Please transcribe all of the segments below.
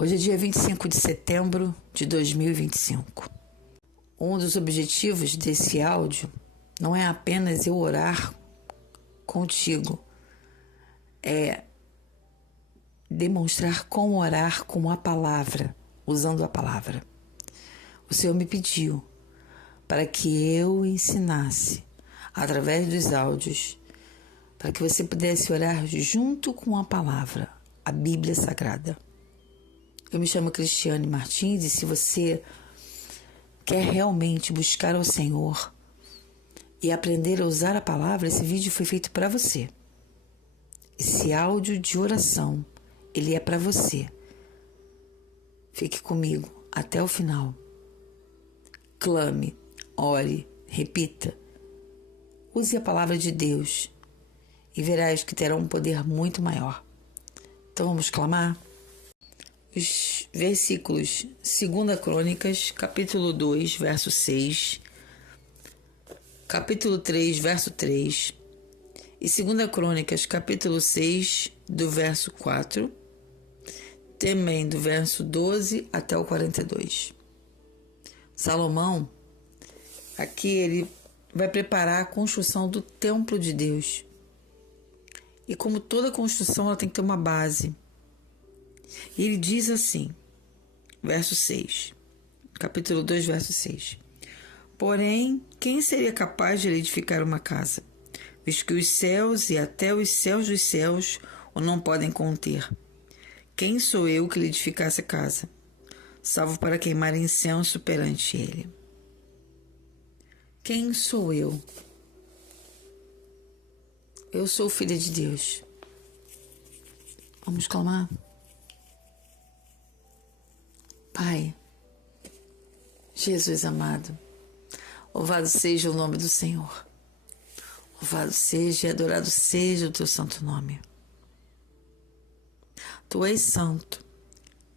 Hoje é dia 25 de setembro de 2025. Um dos objetivos desse áudio não é apenas eu orar contigo, é demonstrar como orar com a palavra, usando a palavra. O Senhor me pediu para que eu ensinasse, através dos áudios, para que você pudesse orar junto com a palavra, a Bíblia Sagrada. Eu me chamo Cristiane Martins e se você quer realmente buscar ao Senhor e aprender a usar a palavra, esse vídeo foi feito para você. Esse áudio de oração, ele é para você. Fique comigo até o final. Clame, ore, repita. Use a palavra de Deus e verás que terá um poder muito maior. Então vamos clamar? Os versículos 2 Crônicas, capítulo 2, verso 6, capítulo 3, verso 3, e 2 Crônicas, capítulo 6, do verso 4, também do verso 12 até o 42. Salomão, aqui ele vai preparar a construção do templo de Deus. E como toda construção, ela tem que ter uma base. E ele diz assim, verso 6, capítulo 2, verso 6. Porém, quem seria capaz de edificar uma casa, visto que os céus e até os céus dos céus o não podem conter? Quem sou eu que lhe edificasse a casa, salvo para queimar incenso perante ele? Quem sou eu? Eu sou filha de Deus. Vamos clamar? Pai, Jesus amado, louvado seja o nome do Senhor. Louvado seja e adorado seja o teu santo nome. Tu és santo,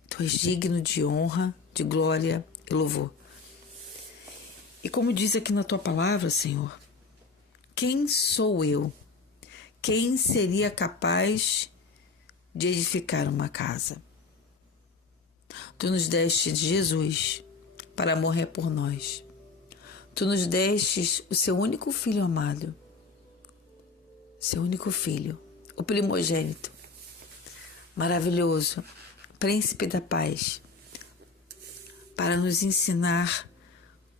tu és digno de honra, de glória e louvor. E como diz aqui na tua palavra, Senhor, quem sou eu? Quem seria capaz de edificar uma casa? Tu nos deste Jesus para morrer por nós. Tu nos destes o seu único filho amado, seu único filho, o primogênito, maravilhoso, príncipe da paz, para nos ensinar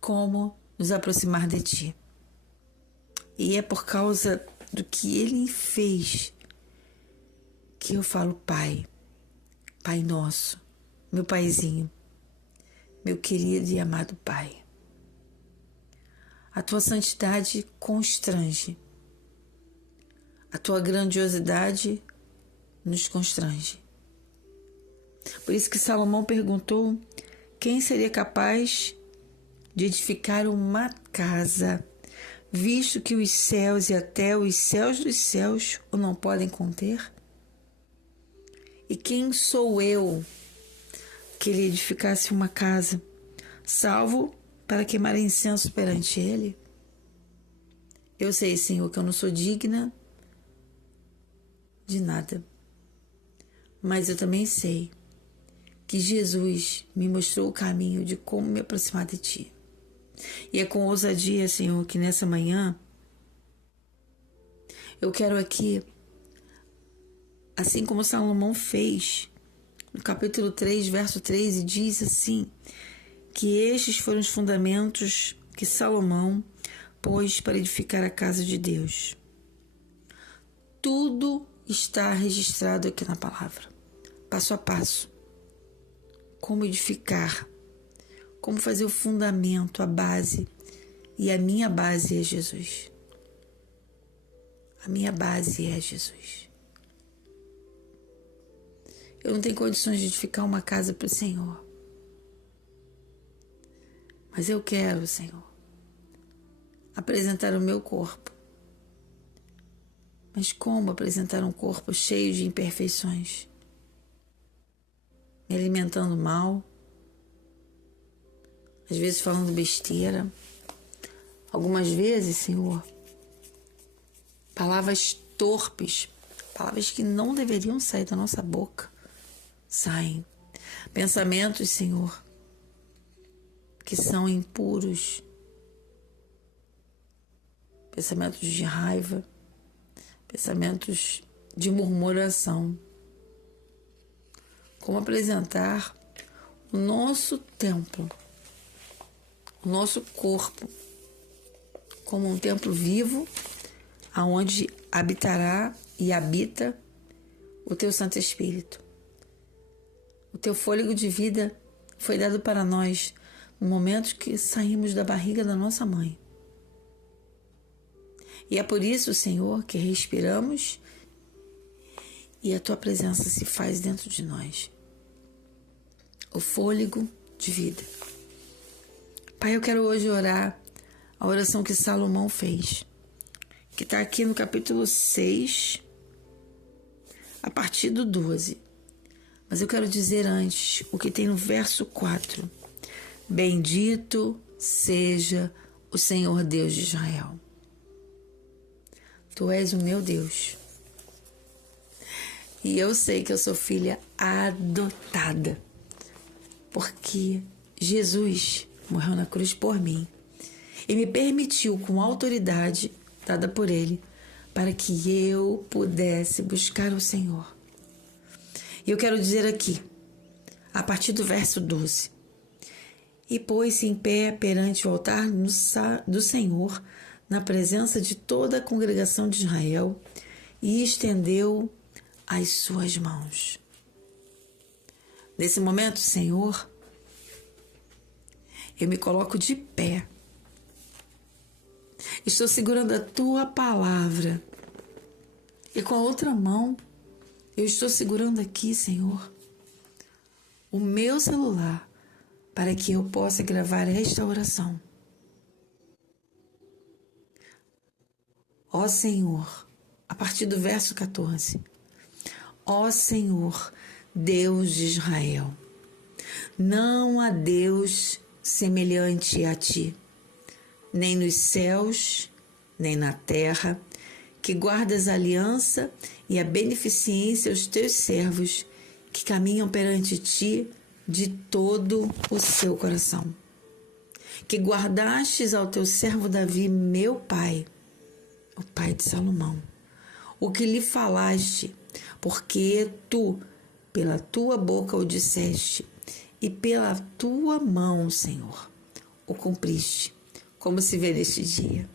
como nos aproximar de ti. E é por causa do que ele fez que eu falo Pai, Pai nosso, meu paizinho, meu querido e amado Pai. A tua santidade constrange, a tua grandiosidade nos constrange. Por isso que Salomão perguntou quem seria capaz de edificar uma casa, visto que os céus e até os céus dos céus o não podem conter? E quem sou eu que ele edificasse uma casa, salvo para queimar incenso perante ele? Eu sei, Senhor, que eu não sou digna de nada, mas eu também sei que Jesus me mostrou o caminho de como me aproximar de ti. E é com ousadia, Senhor, que nessa manhã eu quero aqui, assim como Salomão fez, no capítulo 3, verso 3, e diz assim, que estes foram os fundamentos que Salomão pôs para edificar a casa de Deus. Tudo está registrado aqui na palavra, passo a passo. Como edificar, como fazer o fundamento, a base. E a minha base é Jesus. A minha base é Jesus. Eu não tenho condições de edificar uma casa para o Senhor. Mas eu quero, Senhor, apresentar o meu corpo. Mas como apresentar um corpo cheio de imperfeições? Me alimentando mal, às vezes falando besteira, algumas vezes, Senhor, palavras torpes, palavras que não deveriam sair da nossa boca, saem. Pensamentos, Senhor, que são impuros, pensamentos de raiva, pensamentos de murmuração. Como apresentar o nosso templo, o nosso corpo, como um templo vivo, aonde habitará e habita o Teu Santo Espírito. O Teu fôlego de vida foi dado para nós no momento que saímos da barriga da nossa mãe. E é por isso, Senhor, que respiramos e a Tua presença se faz dentro de nós. O fôlego de vida. Pai, eu quero hoje orar a oração que Salomão fez, que está aqui no capítulo 6, a partir do 12. Mas eu quero dizer antes o que tem no verso 4. Bendito seja o Senhor Deus de Israel. Tu és o meu Deus. E eu sei que eu sou filha adotada, porque Jesus morreu na cruz por mim e me permitiu, com autoridade dada por Ele, para que eu pudesse buscar o Senhor. E eu quero dizer aqui, a partir do verso 12: E pôs-se em pé perante o altar do Senhor, na presença de toda a congregação de Israel, e estendeu as suas mãos. Nesse momento, Senhor, eu me coloco de pé. Estou segurando a Tua palavra. E com a outra mão, eu estou segurando aqui, Senhor, o meu celular, para que eu possa gravar esta oração. Ó Senhor, a partir do verso 14. Ó Senhor, Deus de Israel, não há Deus semelhante a Ti, nem nos céus, nem na terra, que guardas a aliança e a beneficência aos Teus servos, que caminham perante Ti de todo o seu coração. Que guardastes ao Teu servo Davi, meu pai, o pai de Salomão, o que lhe falaste, porque Tu, pela Tua boca o disseste, e pela Tua mão, Senhor, o cumpriste, como se vê neste dia.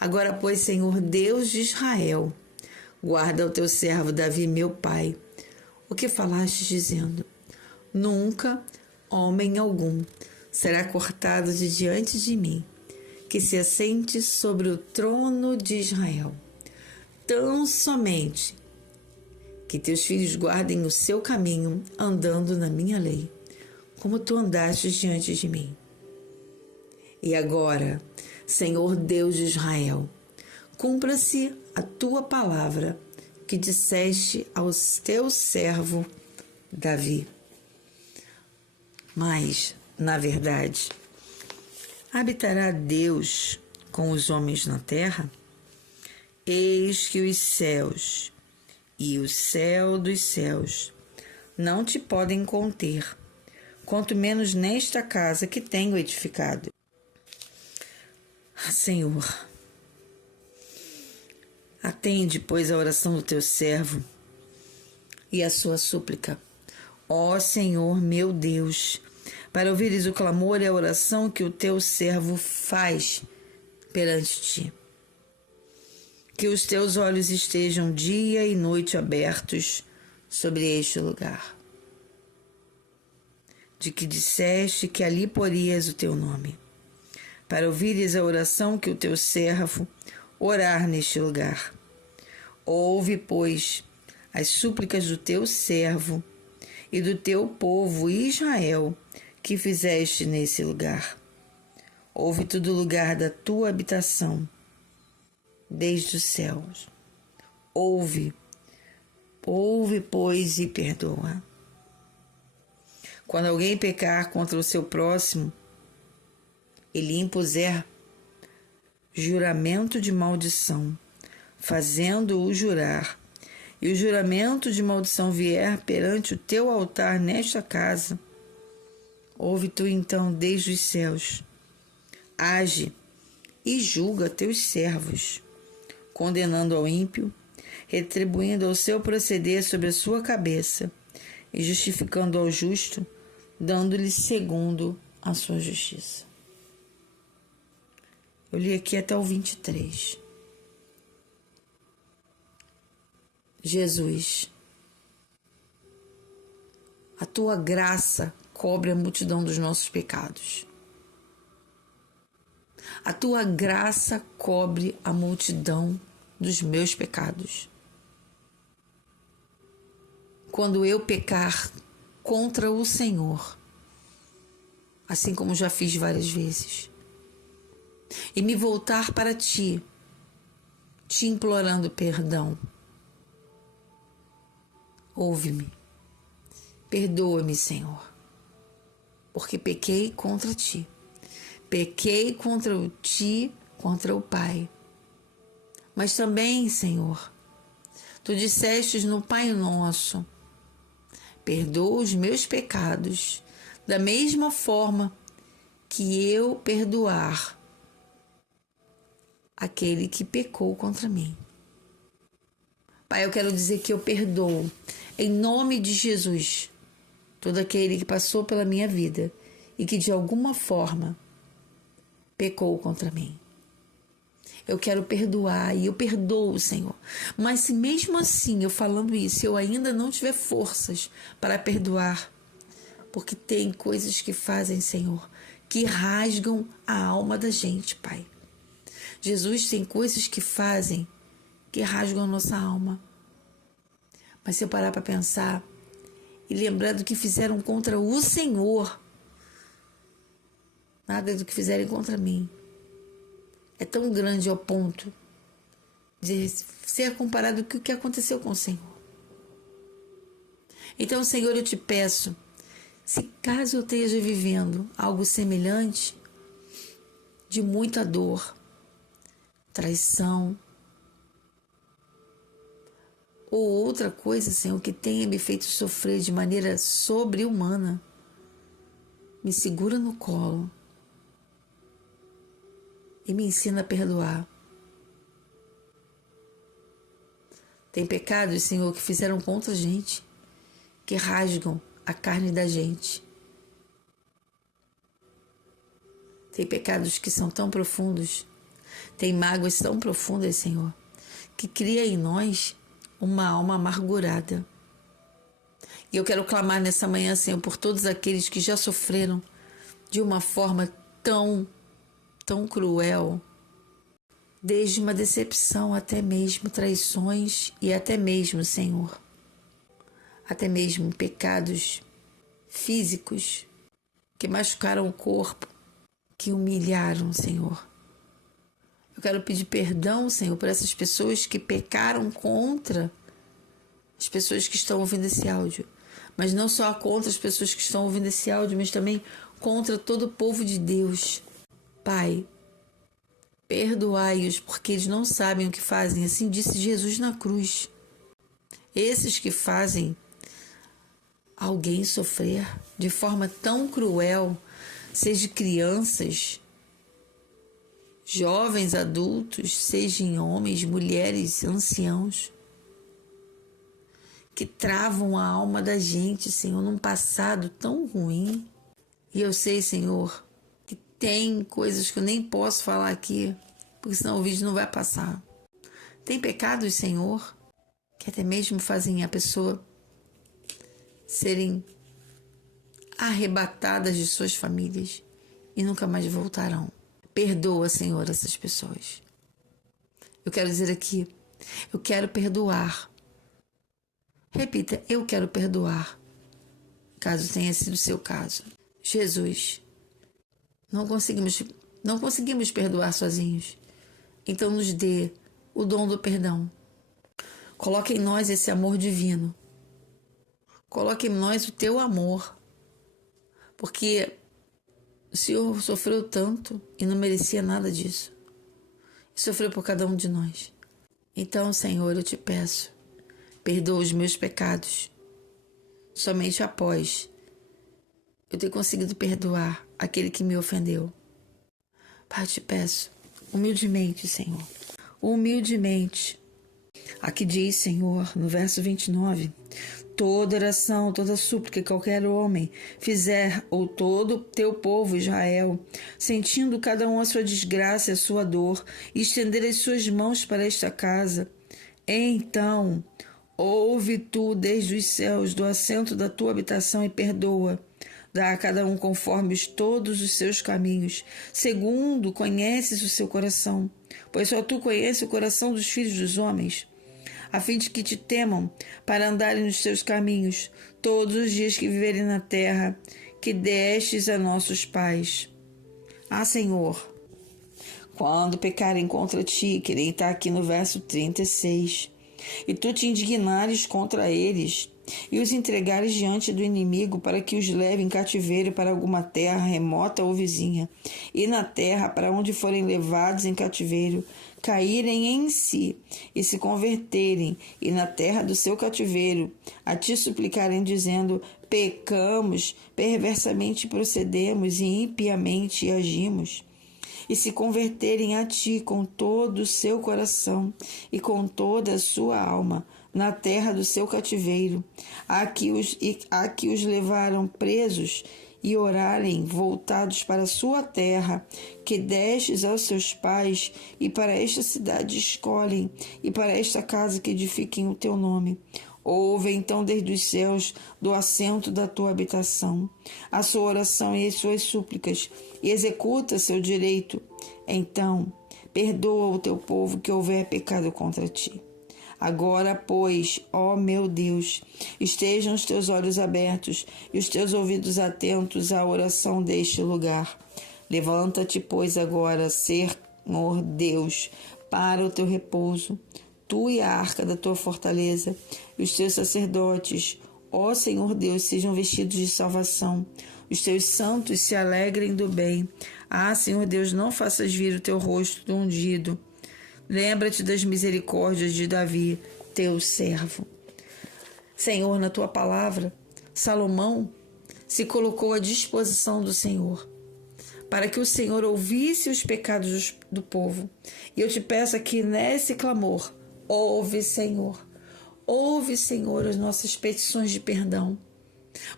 Agora, pois, Senhor, Deus de Israel, guarda o Teu servo Davi, meu pai, o que falaste dizendo: nunca homem algum será cortado de diante de mim, que se assente sobre o trono de Israel. Tão somente que Teus filhos guardem o seu caminho, andando na minha lei, como Tu andaste diante de mim. E agora, Senhor Deus de Israel, cumpra-se a Tua palavra que disseste ao Teu servo Davi. Mas, na verdade, habitará Deus com os homens na terra? Eis que os céus e o céu dos céus não Te podem conter, quanto menos nesta casa que tenho edificado. Senhor, atende, pois, a oração do Teu servo e a sua súplica, ó Senhor meu Deus, para ouvires o clamor e a oração que o Teu servo faz perante Ti. Que os Teus olhos estejam dia e noite abertos sobre este lugar, de que disseste que ali porias o Teu nome, para ouvires a oração que o Teu servo orar neste lugar. Ouve, pois, as súplicas do Teu servo e do Teu povo Israel, que fizeste nesse lugar. Ouve todo lugar da Tua habitação, desde os céus. Ouve, pois, e perdoa. Quando alguém pecar contra o seu próximo, ele impuser juramento de maldição, fazendo-o jurar e o juramento de maldição vier perante o teu altar nesta casa, ouve tu então desde os céus, age e julga teus servos, condenando ao ímpio, retribuindo ao seu proceder sobre a sua cabeça e justificando ao justo, dando-lhe segundo a sua justiça. Eu li aqui até o 23. Jesus, a tua graça cobre a multidão dos nossos pecados. A tua graça cobre a multidão dos meus pecados. Quando eu pecar contra o Senhor, assim como já fiz várias vezes, e me voltar para ti, te implorando perdão, ouve-me, perdoa-me, Senhor, porque pequei contra ti. Pequei contra ti, contra o Pai. Mas também, Senhor, tu dissestes no Pai Nosso, perdoa os meus pecados, da mesma forma que eu perdoar aquele que pecou contra mim. Pai, eu quero dizer que eu perdoo, em nome de Jesus, todo aquele que passou pela minha vida e que de alguma forma pecou contra mim. Eu quero perdoar e eu perdoo, Senhor. Mas se mesmo assim, eu falando isso, eu ainda não tiver forças para perdoar, porque tem coisas que fazem, Senhor, que rasgam a alma da gente, Pai. Jesus, tem coisas que fazem que rasgam a nossa alma. Mas se eu parar para pensar e lembrar do que fizeram contra o Senhor, nada do que fizerem contra mim é tão grande ao ponto de ser comparado com o que aconteceu com o Senhor. Então, Senhor, eu te peço, se caso eu esteja vivendo algo semelhante, de muita dor, traição, ou outra coisa, Senhor, que tenha me feito sofrer de maneira sobre-humana, me segura no colo e me ensina a perdoar. Tem pecados, Senhor, que fizeram contra a gente, que rasgam a carne da gente. Tem pecados que são tão profundos, tem mágoas tão profundas, Senhor, que cria em nós uma alma amargurada. E eu quero clamar nessa manhã, Senhor, por todos aqueles que já sofreram de uma forma tão cruel, desde uma decepção até mesmo traições e até mesmo, Senhor, até mesmo pecados físicos que machucaram o corpo, que humilharam, Senhor. Eu quero pedir perdão, Senhor, por essas pessoas que pecaram contra as pessoas que estão ouvindo esse áudio, mas não só contra as pessoas que estão ouvindo esse áudio, mas também contra todo o povo de Deus. Pai, perdoai-os, porque eles não sabem o que fazem. Assim disse Jesus na cruz. Esses que fazem alguém sofrer de forma tão cruel, seja crianças, jovens, adultos, sejam homens, mulheres, anciãos, que travam a alma da gente, Senhor, num passado tão ruim. E eu sei, Senhor, que tem coisas que eu nem posso falar aqui, porque senão o vídeo não vai passar. Tem pecados, Senhor, que até mesmo fazem a pessoa serem arrebatadas de suas famílias e nunca mais voltarão. Perdoa, Senhor, essas pessoas. Eu quero dizer aqui, eu quero perdoar. Repita, eu quero perdoar, caso tenha sido o seu caso. Jesus, não conseguimos perdoar sozinhos. Então nos dê o dom do perdão. Coloque em nós esse amor divino. Coloque em nós o teu amor. Porque o Senhor sofreu tanto e não merecia nada disso. E sofreu por cada um de nós. Então, Senhor, eu te peço perdoa os meus pecados. Somente após eu ter conseguido perdoar aquele que me ofendeu. Pai, eu te peço, humildemente, Senhor, humildemente. Aqui diz, Senhor, no verso 29, toda oração, toda súplica que qualquer homem fizer, ou todo teu povo Israel, sentindo cada um a sua desgraça e a sua dor, e estender as suas mãos para esta casa, então ouve tu desde os céus, do assento da tua habitação, e perdoa. Dá a cada um conforme todos os seus caminhos. Segundo, conheces o seu coração, pois só tu conheces o coração dos filhos dos homens, a fim de que te temam, para andarem nos teus caminhos, todos os dias que viverem na terra, que destes a nossos pais. Ah, Senhor, quando pecarem contra ti, que nem está aqui no verso 36, e tu te indignares contra eles, e os entregares diante do inimigo, para que os leve em cativeiro para alguma terra remota ou vizinha, e na terra para onde forem levados em cativeiro, caírem em si e se converterem, e na terra do seu cativeiro a ti suplicarem, dizendo: pecamos, perversamente procedemos e impiamente agimos, e se converterem a ti com todo o seu coração e com toda a sua alma, na terra do seu cativeiro, a que os levaram presos, e orarem voltados para a sua terra, que destes aos seus pais, e para esta cidade escolhem, e para esta casa que edifiquem o teu nome. Ouve então desde os céus, do assento da tua habitação, a sua oração e as suas súplicas, e executa seu direito. Então perdoa o teu povo que houver pecado contra ti. Agora, pois, ó meu Deus, estejam os teus olhos abertos e os teus ouvidos atentos à oração deste lugar. Levanta-te, pois, agora, Senhor Deus, para o teu repouso, tu e a arca da tua fortaleza, e os teus sacerdotes, ó Senhor Deus, sejam vestidos de salvação. Os teus santos se alegrem do bem. Ah, Senhor Deus, não faças vir o teu rosto do ungido. Lembra-te das misericórdias de Davi, teu servo. Senhor, na tua palavra, Salomão se colocou à disposição do Senhor, para que o Senhor ouvisse os pecados do povo. E eu te peço aqui nesse clamor, ouve, Senhor, as nossas petições de perdão.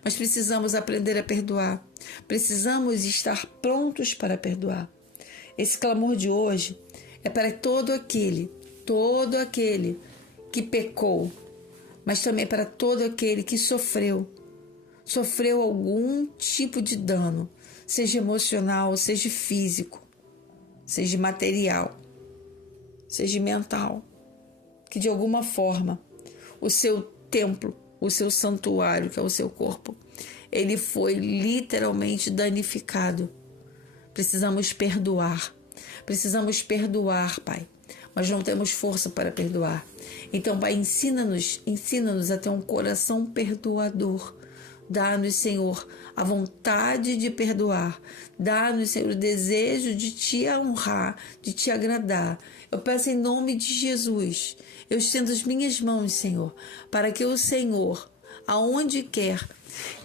Mas precisamos aprender a perdoar, precisamos estar prontos para perdoar. Esse clamor de hoje é para todo aquele que pecou, mas também para todo aquele que sofreu algum tipo de dano, seja emocional, seja físico, seja material, seja mental, que de alguma forma o seu templo, o seu santuário, que é o seu corpo, ele foi literalmente danificado. Precisamos perdoar, Pai, mas não temos força para perdoar. Então, Pai, ensina-nos a ter um coração perdoador. Dá-nos, Senhor, a vontade de perdoar. Dá-nos, Senhor, o desejo de te honrar, de te agradar. Eu peço em nome de Jesus, eu estendo as minhas mãos, Senhor, para que o Senhor, aonde quer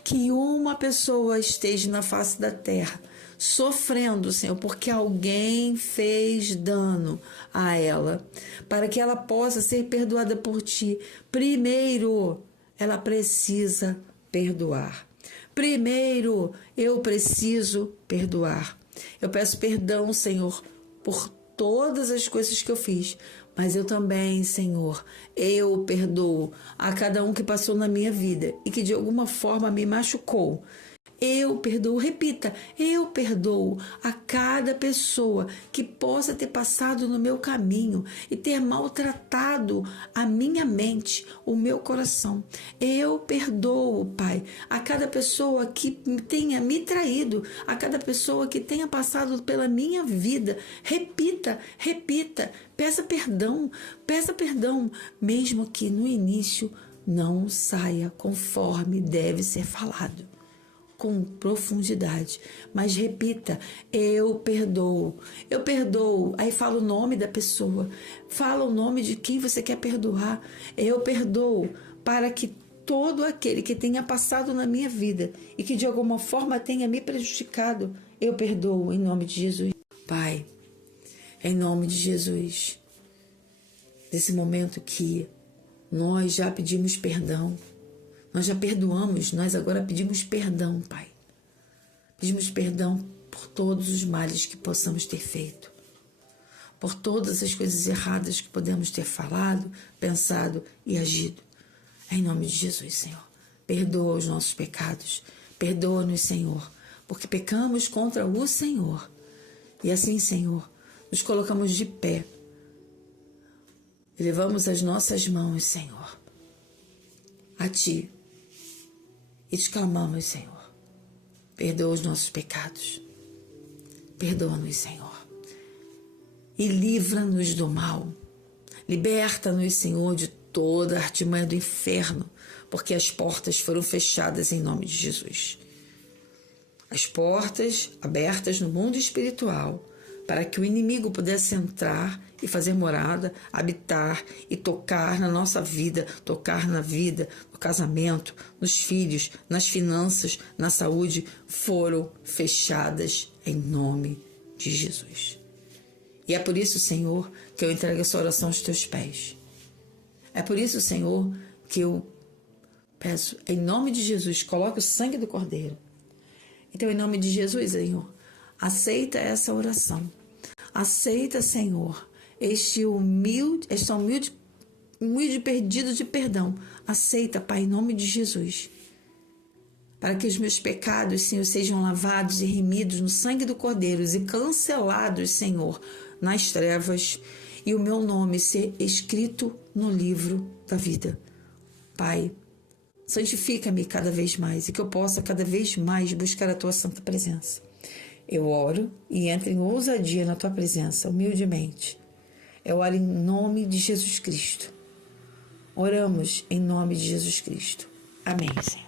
que uma pessoa esteja na face da terra, sofrendo, Senhor, porque alguém fez dano a ela, para que ela possa ser perdoada por ti, primeiro ela precisa perdoar. Primeiro eu preciso perdoar. Eu peço perdão, Senhor, por todas as coisas que eu fiz, mas eu também, Senhor, eu perdoo a cada um que passou na minha vida e que de alguma forma me machucou. Eu perdoo, repita, eu perdoo a cada pessoa que possa ter passado no meu caminho e ter maltratado a minha mente, o meu coração. Eu perdoo, Pai, a cada pessoa que tenha me traído, a cada pessoa que tenha passado pela minha vida. Repita, peça perdão, mesmo que no início não saia conforme deve ser falado. com profundidade. Mas repita: eu perdoo, eu perdoo. Aí fala o nome da pessoa, fala o nome de quem você quer perdoar. Eu perdoo, para que todo aquele que tenha passado na minha vida e que de alguma forma tenha me prejudicado, eu perdoo em nome de Jesus. Pai, em nome de Jesus, nesse momento que nós já pedimos perdão, nós já perdoamos, nós agora pedimos perdão, Pai. Pedimos perdão por todos os males que possamos ter feito, por todas as coisas erradas que podemos ter falado, pensado e agido. Em nome de Jesus, Senhor, perdoa os nossos pecados, perdoa-nos, Senhor, porque pecamos contra o Senhor. E assim, Senhor, nos colocamos de pé, elevamos as nossas mãos, Senhor, a Ti, e te clamamos, Senhor, perdoa os nossos pecados, perdoa-nos, Senhor, e livra-nos do mal, liberta-nos, Senhor, de toda a artimanha do inferno, porque as portas foram fechadas em nome de Jesus. As portas abertas no mundo espiritual, para que o inimigo pudesse entrar e fazer morada, habitar e tocar na nossa vida, tocar na vida, no casamento, nos filhos, nas finanças, na saúde, foram fechadas em nome de Jesus. E é por isso, Senhor, que eu entrego essa oração aos Teus pés. É por isso, Senhor, que eu peço, em nome de Jesus, coloque o sangue do Cordeiro. Então, em nome de Jesus, Senhor, aceita essa oração. Aceita, Senhor, este humilde pedido de perdão. Aceita, Pai, em nome de Jesus. Para que os meus pecados, Senhor, sejam lavados e remidos no sangue do Cordeiro e cancelados, Senhor, nas trevas, e o meu nome ser escrito no livro da vida. Pai, santifica-me cada vez mais e que eu possa cada vez mais buscar a Tua santa presença. Eu oro e entro em ousadia na Tua presença, humildemente. Eu oro em nome de Jesus Cristo. Oramos em nome de Jesus Cristo. Amém, Senhor.